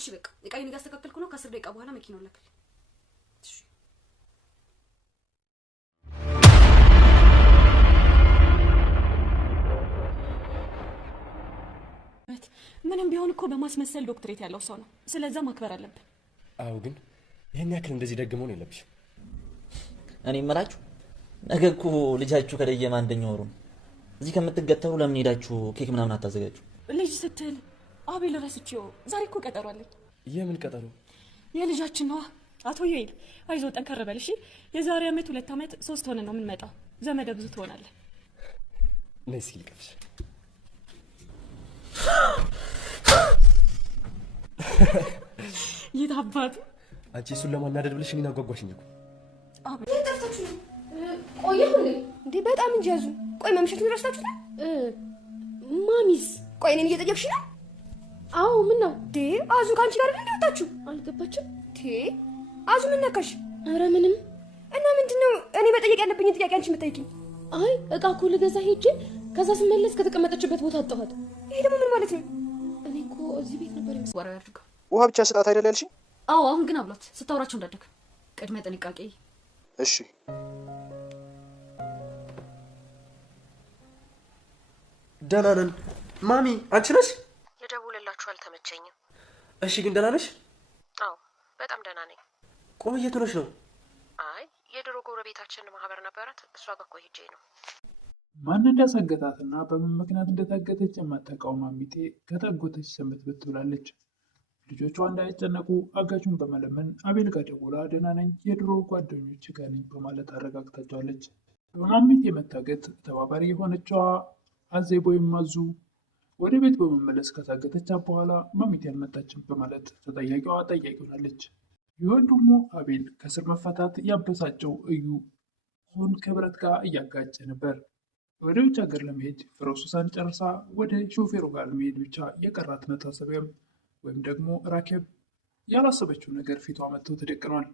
እሺ በቃ እቃዬን እያስተካከልኩ ነው። ከ10 ደቂቃ በኋላ መኪናው ላክልኝ። እሺ ምንም ቢሆን እኮ በማስመሰል ዶክትሬት ያለው ሰው ነው። ስለዛ ማክበር አለብን። አዎ ግን ይሄን ያክል እንደዚህ ደግመው ነው የለብሽ። እኔ እምላችሁ ነገ እኮ ልጃችሁ ከደየማ አንደኛው ወሩ እዚህ ከምትገተሩ ለምን ሄዳችሁ ኬክ ምናምን አታዘጋጁ? ልጅ ስትል አቤል ረስቼው ዛሬ እኮ ቀጠሮ አለኝ። የምን ቀጠሮ? የልጃችን ነው። አቶ ዮኤል አይዞ ጠንከር በል እሺ። የዛሬ አመት 2 አመት 3 ሆነን ነው የምንመጣው። ዘመደ ብዙ ትሆናለህ። ነይ እስኪ ልቀፍሽ። ይታባቱ አንቺ እሱን ለማናደድ ብለሽ እኔን አጓጓሽኝ እኮ። አቤል ተፍታችሁ ነው ቆየሁ እንዴ? በጣም እንጂ ያዙ። ቆይ መምሸቱን ረስታችሁ ነው? ማሚስ ቆይ እኔን እየጠየቅሽ ነው? አዎ ምን ነው ዴ? አዙ ካንቺ ጋር እንዴ ወጣችሁ? አልገባችም ቴ አዙ ምን ነካሽ? ኧረ ምንም። እና ምንድነው እኔ መጠየቅ ያለብኝ ጥያቄ አንቺ የምትጠይቂኝ? አይ እቃ እኮ ልገዛ ሄጄ ከዛ ስመለስ ከተቀመጠችበት ቦታ አጣኋት። ይሄ ደግሞ ምን ማለት ነው? እኔ እኮ እዚህ ቤት ነበር ወራው ያድርገው። ውሃ ብቻ ስጣት አይደል ያልሽኝ? አዎ አሁን ግን አብሏት ስታወራቸው እንዳደግ ቅድመ ጥንቃቄ። እሺ ደህና ነን። ማሚ አንቺ ነሽ? ልደውልላችሁ አልተመቸኝም። እሺ ግን ደህና ነሽ? አዎ በጣም ደህና ነኝ። ቆይ የት ሆነሽ ነው? አይ የድሮ ጎረቤታችን ማህበር ነበራት፣ እሷ ጋር እኮ ሄጄ ነው። ማን እንዳሰገታትና በምን ምክንያት እንደታገተች የማታውቀው ማሚቴ ከታጎተች ሰንበትበት ብላለች። ልጆቿ እንዳይጨነቁ አጋቹን በመለመን አቤል ጋር ደውላ ደህና ነኝ የድሮ ጓደኞች ጋር ነኝ በማለት አረጋግታቸዋለች። በማሚቴ መታገት ተባባሪ የሆነችዋ አዜብ ወይም አዙ ወደ ቤት በመመለስ ከታገተቻት በኋላ ማሚቴ አልመጣችም በማለት ተጠያቂዋ ጠያቂ ሆናለች። የወንድሙ አቤል ከስር መፈታት ያበሳጨው እዩ አሁን ከብረት ጋር እያጋጨ ነበር። ወደ ውጭ ሀገር ለመሄድ ፕሮሰሳን ጨርሳ ወደ ሾፌሩ ጋር ለመሄድ ብቻ የቀራት መታሰቢያም ወይም ደግሞ ራኬብ ያላሰበችው ነገር ፊቷ መጥተው ተደቅኗል።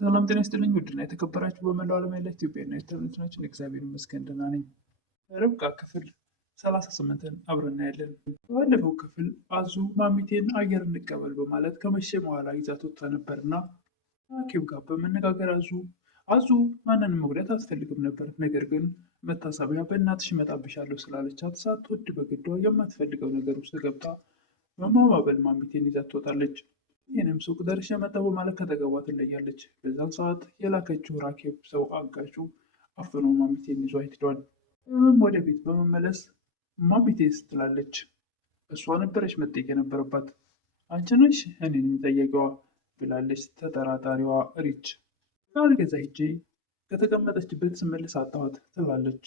ሰላም ጤና ይስጥልኝ ውድና የተከበራችሁ በመላው ዓለም ያላችሁ ኢትዮጵያና ኤርትራውያን እግዚአብሔር ይመስገን ደህና ነኝ። ርብቃ ክፍል 38ን አብረን እናያለን። ባለፈው ክፍል አዙ ማሚቴን አየር እንቀበል በማለት ከመሸ በኋላ ይዛት ወጥታ ነበርና ራኬብ ጋር በመነጋገር አዙ ማንንም መጉዳት አትፈልግም ነበር። ነገር ግን መታሰቢያ በእናትሽ እመጣብሻለሁ ስላለቻት ሳትወድ በግዷ የማትፈልገው ነገር ውስጥ ገብታ በማባበል ማሚቴን ይዛት ትወጣለች። ይህንም ሱቅ ደርሼ መጣሁ በማለት ከተገባ ትለያለች። በዛን ሰዓት የላከችው ራኬብ ሰው አጋቹ አፍኖ ማሚቴን ይዞ ሄዷል። ወደ ቤት በመመለስ ማሚቴ ስትላለች እሷ ነበረች መጠየቅ የነበረባት። አንቺ ነሽ እኔን ጠያቂዋ ብላለች ተጠራጣሪዋ ሪች። ቃል ገዛ ሂጄ ከተቀመጠችበት ስመልስ አጣኋት ትላለች።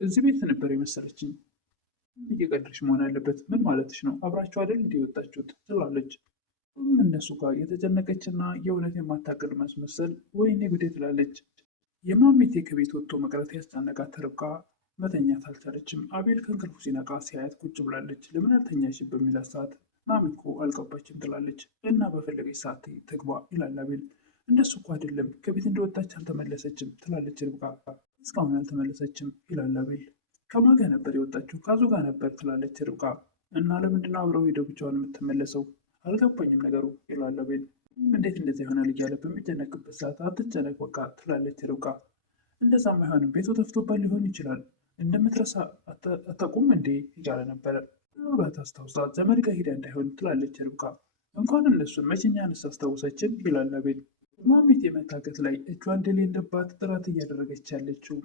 እዚህ ቤት ነበር የመሰለችኝ። እየቀድርሽ መሆን ያለበት ምን ማለትሽ ነው? አብራችሁ አይደል እንዲወጣችሁት ትላለች። እነሱ ጋር የተጨነቀችና የእውነት የማታቅል ማስመሰል ወይኔ ጉዴ ትላለች። የማሚቴ ከቤት ወጥቶ መቅረት ያስጨነቃት ርብቃ መተኛት አልቻለችም። አቤል ከእንቅልፉ ሲነቃ ሲያያት ቁጭ ብላለች። ለምን አልተኛሽም በሚላት ሰዓት ማሚ እኮ አልገባችም ትላለች። እና በፈለገች ሰዓት ትግባ ይላል አቤል። እንደሱ እኮ አይደለም ከቤት እንደወጣች አልተመለሰችም ትላለች ርብቃ። እስካሁን አልተመለሰችም ይላል አቤል። ከማን ጋር ነበር የወጣችው? ከአዙ ጋር ነበር ትላለች ርብቃ። እና ለምንድነው አብረው ሄደው ብቻዋን የምትመለሰው? አልገባኝም ነገሩ ይላል አቤል። እንዴት እንደዚያ ይሆናል እያለ በሚጨነቅበት ሰዓት አትጨነቅ በቃ ትላለች ርብቃ። እንደዛም አይሆንም ቤቱ ተፍቶባት ሊሆን ይችላል እንደምትረሳ አታውቁም እንዴ እያለ ነበረ። ምናልባት አስታውሳ ዘመድ ጋር ሄዳ እንዳይሆን ትላለች ርብቃ። እንኳን እነሱን መቼኛንስ አስታውሰችን ይላል አቤል። ማሚቴ መታገት ላይ እጇ እንደሌለባት ጥረት እያደረገች ያለችው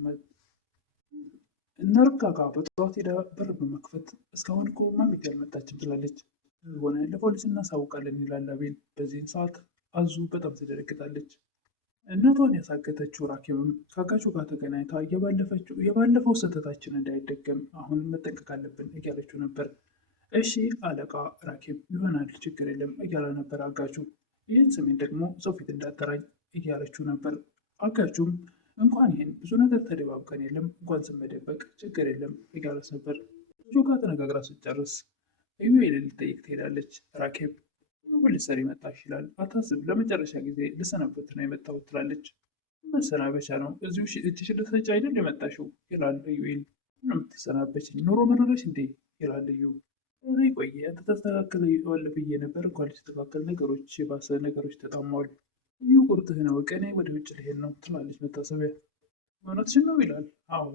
እነ ርብቃ ጋር በጠዋት ሄዳ በር በመክፈት እስካሁን እኮ ማሚቴ አልመጣችም ትላለች። ሆነ ለፖሊስ እናሳውቃለን ይላል አቤል። በዚህን ሰዓት አዙ በጣም ትደነግጣለች። እናቷን ያሳገተችው ራኬብም ከአጋቹ ጋር ተገናኝታ የባለፈው ስህተታችን እንዳይደገም አሁን መጠንቀቅ አለብን እያለችው ነበር። እሺ አለቃ ራኬብ ይሆናል ችግር የለም እያለ ነበር አጋቹ። ይህን ስሜን ደግሞ ሰው ፊት እንዳጠራኝ እያለችው ነበር። አጋቹም እንኳን ይህን ብዙ ነገር ተደባብቀን የለም እንኳን ስመደበቅ ችግር የለም እያለች ነበር። ልጁ ጋር ተነጋግራ ስጨርስ ኢዩኤልን ልትጠይቅ ትሄዳለች። ራኬብ ምን ልትሰሪ መጣሽ ይላል። አታስብ ለመጨረሻ ጊዜ ልሰናበት ነው የመጣሁት ትላለች። መሰናበቻ ነው እዚሁ እጅሽን ልትሰጪ አይደል የመጣሽው ይላል ኢዩኤል። ምንም የምትሰናበችኝ ኑሮ መረረሽ እንዴ ይላል እዩ። ቆየ አንተ ታስተካክለዋለህ ብዬ ነበር። እንኳን ሊስተካከል ነገሮች የባሰ ነገሮች ተጣመዋል። ይህ ቁርጥህን አውቄ እኔ ወደ ውጭ ልሄድ ነው ትላለች መታሰቢያ። እውነትሽን ነው ይላል። አዎ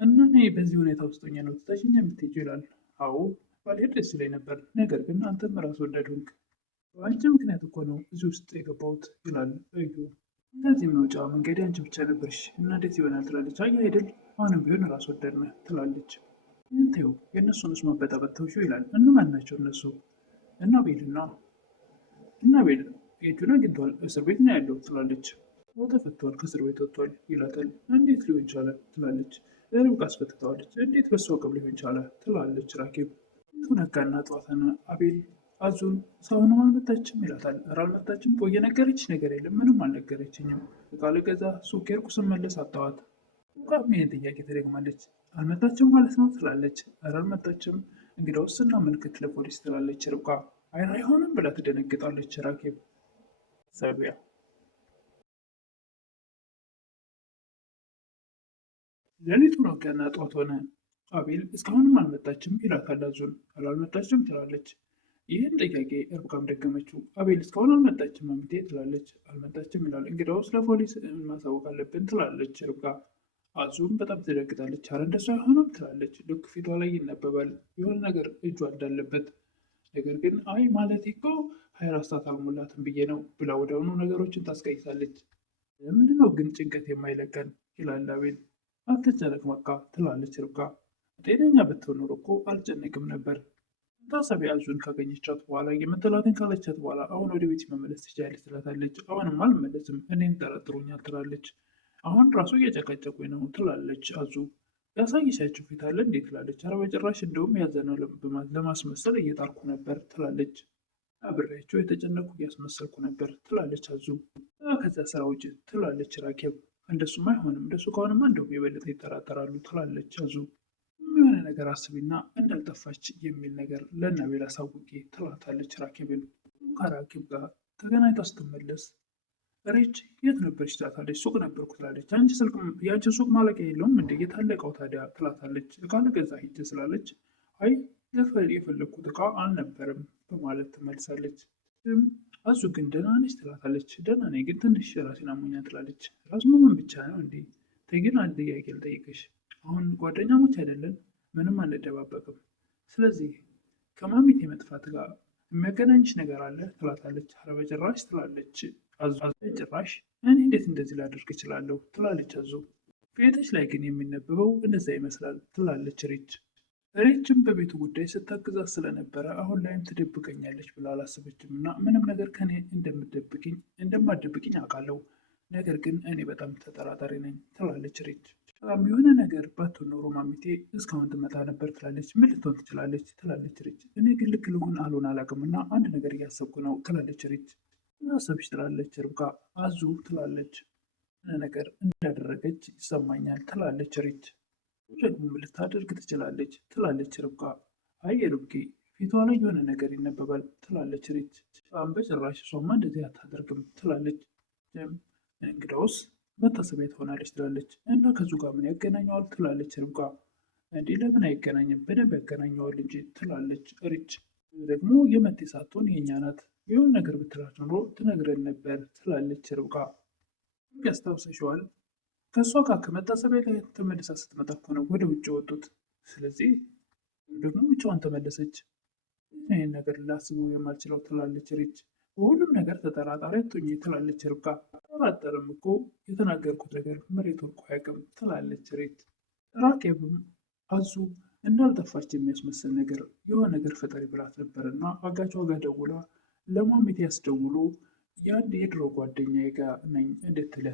እና እኔ በዚህ ሁኔታ ውስጥ ሆኜ ነው ትተሽኝ የምትሄጂው ይላል። አዎ ባልሄድ ደስ ይለኝ ነበር፣ ነገር ግን አንተም ራስ ወዳድ ሆንክ። በአንቺ ምክንያት እኮ ነው እዚህ ውስጥ የገባሁት ይላል እዩ። እንደዚህ መውጫ መንገድ አንቺ ብቻ ነበርሽ እና እንዴት ይሆናል ትላለች። አየህ አይደል አሁንም ቢሆን ራስ ወዳድ ነህ ትላለች። እንቴው የእነሱንስ ማበጣበጥ ተውሽው ይላል። እነማን ናቸው እነሱ? እና ቤል የእጁን አግኝቷል፣ እስር ቤት ነው ያለው ትላለች። ተፈቷል፣ ከእስር ቤት ወጥቷል ይላታል። እንዴት ሊሆን ቻለ ትላለች። ርብቃ አስፈትተዋለች። እንዴት በሷ ቅብ ሊሆን ቻለ ትላለች ራኬብ። ቱነካና ጠዋትና አቤል አዙን ሰውንም አልመታችም ይላታል። ኧረ አልመታችም እኮ የነገረች ነገር የለም ምንም አልነገረችኝም። እቃ ልገዛ ሱቅ ሄድኩ ስመለስ አጣኋት። ቃም ይህን ጥያቄ ትደግማለች። አልመታችም ማለት ነው ትላለች። ኧረ አልመታችም እንግዲያውስ እናመልክት ለፖሊስ ትላለች ርብቃ። አይሆንም ብላ ትደነግጣለች ራኬብ። ሰቢያ ሌሊቱ ነጋና ጠዋት ሆነ። አቤል እስካሁንም አልመጣችም ይላታል አዙን። አልመጣችም ትላለች። ይህን ጥያቄ ርብቃም ደገመችው። አቤል እስካሁን አልመጣችም ማሚቴ ትላለች። አልመጣችም ይላል። እንግዲያውስ ለፖሊስ ማሳወቅ አለብን ትላለች ርብቃ። አዙም በጣም ትደነግጣለች። ኧረ እንደሱ አይሆንም ትላለች። ልክ ፊቷ ላይ ይነበባል የሆነ ነገር እጇ እንዳለበት። ነገር ግን አይ ማለት እኮ 24 ሰዓት አልሞላትም ብዬ ነው ብላ ወዲያውኑ ነገሮችን ታስቀይሳለች። ምንድነው ግን ጭንቀት የማይለቀን ይላል አቤል። አትጨነቅ በቃ ትላለች ርብቃ። ጤነኛ ብትሆን ኖሮ እኮ አልጨነቅም ነበር። ታሳቢ አዙን ካገኘቻት በኋላ የምትላትን ካለቻት በኋላ አሁን ወደ ቤት መመለስ ትችላለች ትላታለች። አሁንም አልመለስም እኔን ጠረጥሮኛል ትላለች። አሁን ራሱ እየጨቀጨቁኝ ነው ትላለች አዙ። ያሳየሻቸው ፊት አለ እንዴ ትላለች። ኧረ በጭራሽ እንደውም ያዘነው ለማስመሰል እየጣርኩ ነበር ትላለች። አብሬያቸው የተጨነኩ እያስመሰልኩ ነበር ትላለች አዙ። ከዛ ስራ ውጭ ትላለች ራኬብ። እንደሱም አይሆንም እንደሱ ከሆነማ እንደውም የበለጠ ይጠራጠራሉ ትላለች አዙ። የሆነ ነገር አስቢና እንዳልጠፋች የሚል ነገር ለአቤል አሳውቂ ትላታለች ራኬብን። ከራኬብ ጋር ተገናኝታ ስትመለስ ሬች የት ነበረች ትላታለች። ሱቅ ነበርኩ ትላለች። የአንቺ ሱቅ ማለቂያ የለውም እንደ የታለቀው ታዲያ ትላታለች። እቃ ልገዛ ሂጅ ስላለች አይ የፈለግኩት እቃ አልነበረም በማለት ትመልሳለች። አዙ ግን ደህና ነች ትላታለች። ደህና ነኝ ግን ትንሽ ራሴን አሞኛል ትላለች። ራስ መመን ብቻ ነው እንዴ? ተይ ግን አንድ ጥያቄ ልጠይቅሽ። አሁን ጓደኛሞች አይደለን? ምንም አንደባበቅም። ስለዚህ ከማሚቴ መጥፋት ጋር የሚያገናኝሽ ነገር አለ ትላታለች። ኧረ በጭራሽ ትላለች አዙ። በጭራሽ እኔ እንዴት እንደዚህ ላደርግ እችላለሁ ትላለች አዙ። ፊትሽ ላይ ግን የሚነበበው እንደዛ ይመስላል ትላለች ሬች። ሬችም በቤቱ ጉዳይ ስታግዛት ስለነበረ አሁን ላይም ትደብቀኛለች ብላ አላሰበችም እና ምንም ነገር ከኔ እንደማደብቅኝ አውቃለሁ። ነገር ግን እኔ በጣም ተጠራጣሪ ነኝ ትላለች ሬች። በጣም የሆነ ነገር ባትሆን ኖሮ ማሚቴ እስካሁን ትመጣ ነበር ትላለች። ምን ልትሆን ትችላለች ትላለች ሬች። እኔ ግን ልክ ልሁን አልሆን አላውቅም እና አንድ ነገር እያሰብኩ ነው ትላለች ሬች። አሰብሽ ትላለች ርብቃ። አዙ ትላለች። ነገር እንዳደረገች ይሰማኛል ትላለች ሬች። ደግሞ ምን ልታደርግ ትችላለች ትላለች ርብቃ። አይ ርብቃ ፊቷ ላይ የሆነ ነገር ይነበባል ትላለች ሬች። በጭራሽ እሷማ እንደዚህ አታደርግም ትላለች። እንግዳውስ መታሰቢያ ትሆናለች ትላለች። እና ከዙ ጋር ምን ያገናኘዋል ትላለች ርብቃ። እንዲህ ለምን አይገናኝም? በደንብ ያገናኘዋል እንጂ ትላለች ሬች። ደግሞ የመቴ ሳትሆን የእኛ ናት። የሆነ ነገር ብትላት ኖሮ ትነግረን ነበር ትላለች ርብቃ። ያስታውሰሽዋል ከእሷ ጋር ከመታሰቢያ ላይ ተመልሳ ስትመጣ እኮ ነው ወደ ውጭ ወጡት። ስለዚህ ደግሞ ብቻዋን ተመለሰች። ይህን ነገር ላስበው የማልችለው ትላለች ሬች። በሁሉም ነገር ተጠራጣሪ አትሁኚ ትላለች ርብቃ። ጠራጠርም እኮ የተናገርኩት ነገር መሬት ወድቆ አያውቅም ትላለች ሬች። ራኬብም አዙ እንዳልጠፋች የሚያስመስል ነገር የሆነ ነገር ፈጠሪ ብላት ነበርና አጋቿ ጋር ደውላ ለማሚቴ ያስደውሉ የአንድ የድሮ ጓደኛዬ ጋር ነኝ እንድትል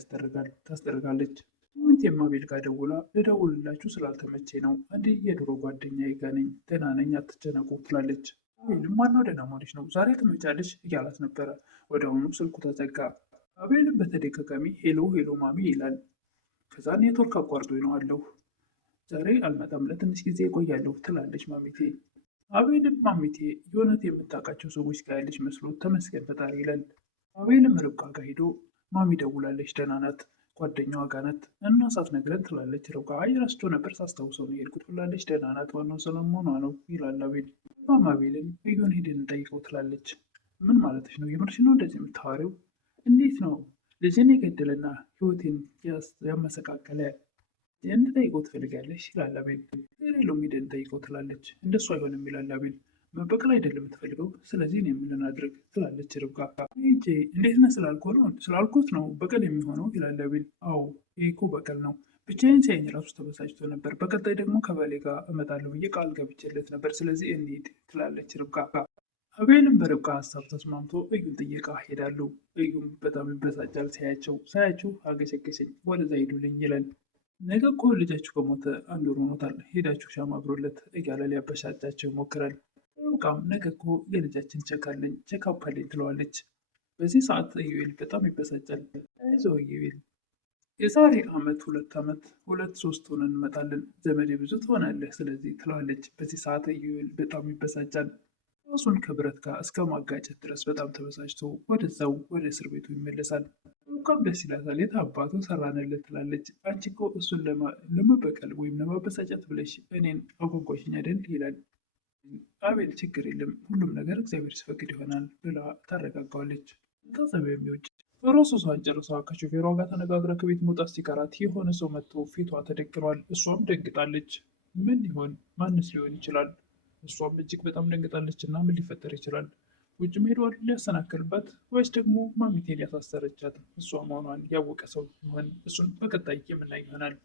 ታስደርጋለች። ማሚቴም አቤል ጋር ደውላ ልደውልላችሁ ስላልተመቼ ነው አንድ የድሮ ጓደኛዬ ጋር ነኝ፣ ደህና ነኝ አትጨነቁ ትላለች። አቤልም ዋናው ደህና መሆንሽ ነው ዛሬ ትመጫለሽ እያላት ነበረ። ወደ አሁኑ ስልኩ ተዘጋ። አቤልም በተደጋጋሚ ሄሎ ሄሎ ማሚ ይላል። ከዛ ኔትወርክ አቋርጦ ነው አለሁ ዛሬ አልመጣም ለትንሽ ጊዜ እቆያለሁ ትላለች ማሚቴ። አቤልም ማሚቴ የእውነት የምታውቃቸው ሰዎች ጋር ያለች መስሎት ተመስገን ፈጣሪ ይላል። አቤልም ርብቃ ጋር ሄዶ ማሚ ደውላለች ደህና ናት ጓደኛዋ ጋር ናት እና ሳትነግረን ትላለች ርብቃ። አይ ረስቼው ነበር ሳስታውሰው ነው የሄድኩት ብላለች። ደህና ናት፣ ዋናው ሰላም መሆኗ ነው ይላል አቤል። በጣም አቤልን እዩን ሄደን እንጠይቀው ትላለች። ምን ማለትሽ ነው? የምርሽ ነው እንደዚህ የምታወሪው? እንዴት ነው ልጅን የገደለና ህይወቴን ያመሰቃቀለ እንድጠይቀው ትፈልጋለች ይላል አቤል። ሌሎም ሄደን እንጠይቀው ትላለች። እንደሱ አይሆንም ይላል አቤል። መበቀል አይደለም የምትፈልገው፣ ስለዚህ እኔ ምን ላድርግ ትላለች ርብቃ። ሂጄ እንዴት ነህ ስላልኩት ነው በቀል የሚሆነው ይላል አቤል። አዎ ይሄ እኮ በቀል ነው። ብቻዬን ሲያየኝ ራሱ ተበሳጭቶ ነበር። በቀጣይ ደግሞ ከባሌ ጋር እመጣለሁ ብዬ ቃል ገብቼለት ነበር። ስለዚህ እንሂድ ትላለች ርብቃ። አቤልም በርብቃ ሀሳብ ተስማምቶ እዩን ጥየቃ ሄዳሉ። እዩም በጣም ይበሳጫል ሳያቸው አገሸገሸኝ፣ ወደዛ ሄዱልኝ ይላል። ነገ እኮ ልጃችሁ ከሞተ አንድ ወር ሆኖታል፣ ሄዳችሁ ሻማ አብሮለት እያለ ሊያበሳጫቸው ይሞክራል። ርብቃም ነገ እኮ የልጃችን ቼክአፕ አለኝ ትለዋለች። በዚህ ሰዓት ኢዩኤል በጣም ይበሳጫል። አይዞህ ኢዩኤል የዛሬ ዓመት 2 3 ሆነን እንመጣለን፣ ዘመዴ ብዙ ትሆናለህ ስለዚህ ትለዋለች። በዚህ ሰዓት ኢዩኤል በጣም ይበሳጫል። ራሱን ከብረት ጋር እስከ ማጋጨት ድረስ በጣም ተበሳጭቶ ወደዛው ወደ እስር ቤቱ ይመለሳል። ርብቃም ደስ ይላታል። የት አባቱ ሰራንለት ትላለች። አንቺ እኮ እሱን ለመበቀል ወይም ለማበሳጨት ብለሽ እኔን አጓጓሽኝ አይደል ይላል አቤል። ችግር የለም ሁሉም ነገር እግዚአብሔር ሲፈቅድ ይሆናል ብላ ታረጋጋዋለች። ከጸበያ የሚውጭ ፕሮሰሷን ጨርሳ ከሾፌሯ ጋር ተነጋግራ ከቤት መውጣት ሲቀራት የሆነ ሰው መጥቶ ፊቷ ተደቅኗል። እሷም ደንግጣለች። ምን ይሆን? ማንስ ሊሆን ይችላል? እሷም እጅግ በጣም ደንግጣለች እና ምን ሊፈጠር ይችላል? ውጭ ሄዷል ሊያሰናክልባት ወይስ ደግሞ ማሚቴን ያሳሰረቻት እሷ መሆኗን ያወቀ ሰው ይሆን? እሱን በቀጣይ የምናይ ይሆናል።